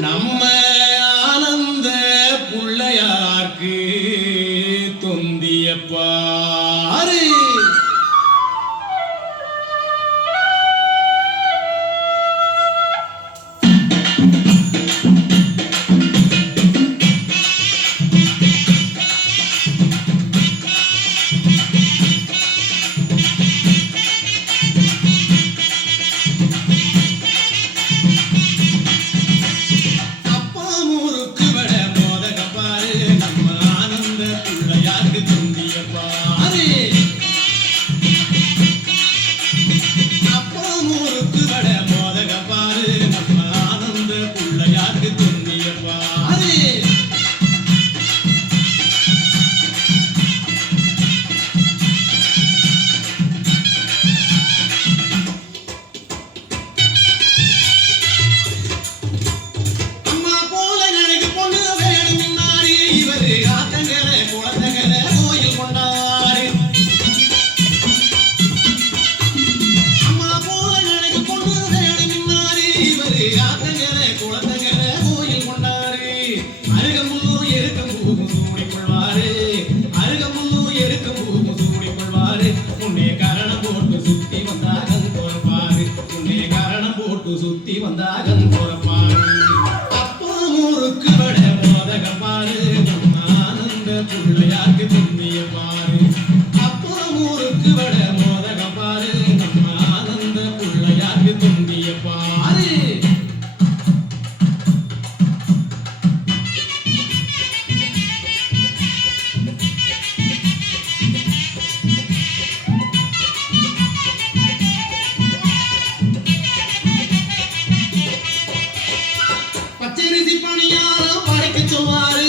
நம்ம ஆனந்த புள்ளையார்க்கு தொந்திய பாரு. சுத்தி வந்தாகன் போறப்பாரு. அப்பா ஊருக்கு வட மோதக பாரு. நம்ம ஆனந்த புள்ளையார்க்கு தொந்திய பாரு. அப்பா ஊருக்கு வட மோதக பாரு. நம்ம ஆனந்த புள்ளையார்க்கு தொந்திய பாரு. பச்சரிசி பணியாரம் படைக்க சொல்வாரு.